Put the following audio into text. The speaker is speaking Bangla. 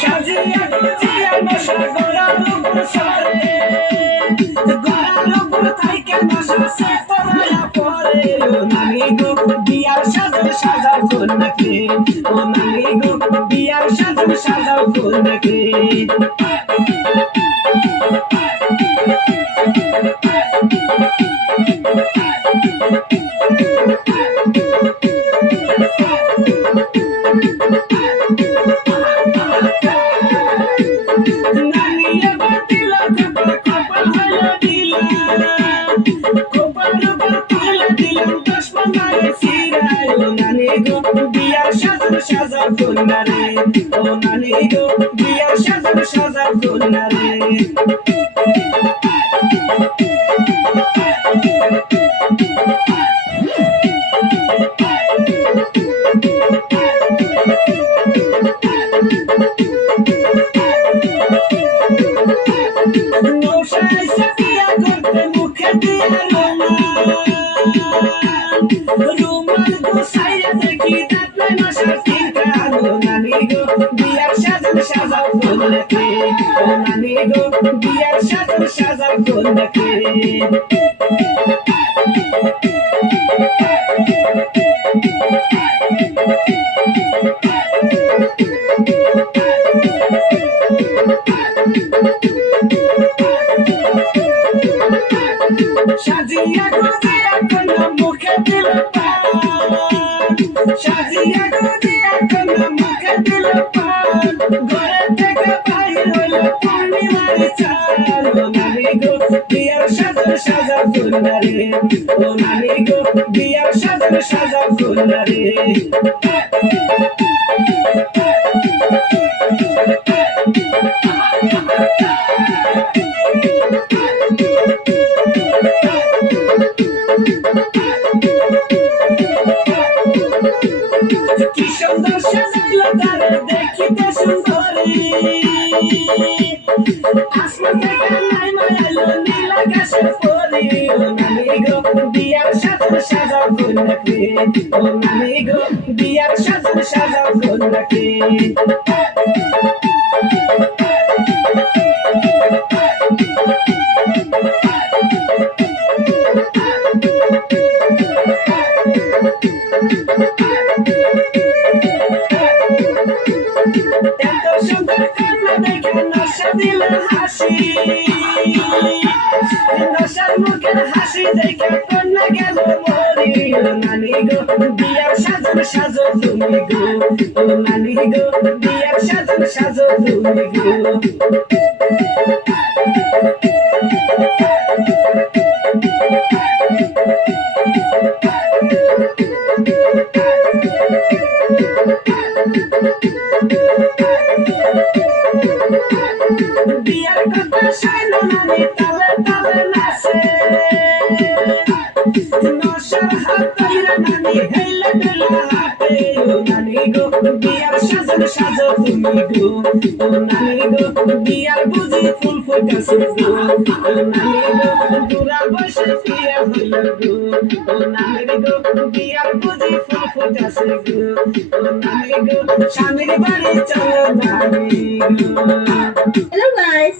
সাজিয়া গুজিয়া নশা গোড়ার উপর সরে গোড়ার উপর থাইকা নশা সে তোরা পরে ও নানি গো বিয়ার সাজে সাজাও কন্যাকে ও নানি গো বিয়ার সাজে সাজাও কন্যাকে সাজাও কন্যারে ও নানি গো বিয়ার সাজাও সাজাও কন্যারে নৌশায় সাকিয়া করতে মুখে দিয়া রুমাল গোসাইয়া দেখি তাতে নশা সাজাও কন্যাকে ও নানি গো বিয়ার সাজাও সাজাও কন্যাকে সাজিয়া গুজিয়া কন্যা মুখে দিল সাজিয়া গুজিয়া কন্যা মুখে দিল ঘরে থেকে বাহির হইল পূর্ণিমার চাঁদ ও নানি গো বিয়ার সাজাও সাজাও কন্যারে ও নানি গো বিয়ার সাজাও সাজাও কন্যারে কি সুন্দর সাজাইলো তারে দেখিতে সুন্দরী আসমান থেকে নাইমা আইলো নীল আকাশের পরি ও নানি গো বিয়ার সাজাও সাজাও কন্যাকে ও নানি গো বিয়ার সাজাও সাজাও কন্যাকে এত সুন্দর কন্যা দেখে নশা দিল হাসি নশার মুখের হাসি দেখে কন্যা গেল মরি ও নানি গো বিয়ার সাজন সাজো তুমি গো ও নানি গো বিয়ার সাজন সাজো তুমি গো বিয়ার কথা শুনো নানি তবে তবে নাচে নশার হাত ধইরা নানি হেলে দুলে হাতে ও নানি গো বিয়ার সাজন সাজো তুমি গো ও নানি গো বিয়ার বুঝি ফুল ফুটাছে গো ও নানি গো পুরা বসে বিয়া হইল গো ও নানি গো বিয়ার বুঝি ফুল ফুটাছে গো ও নানি গো স্বামীর বাড়ি চলো নানি গো। Hello guys.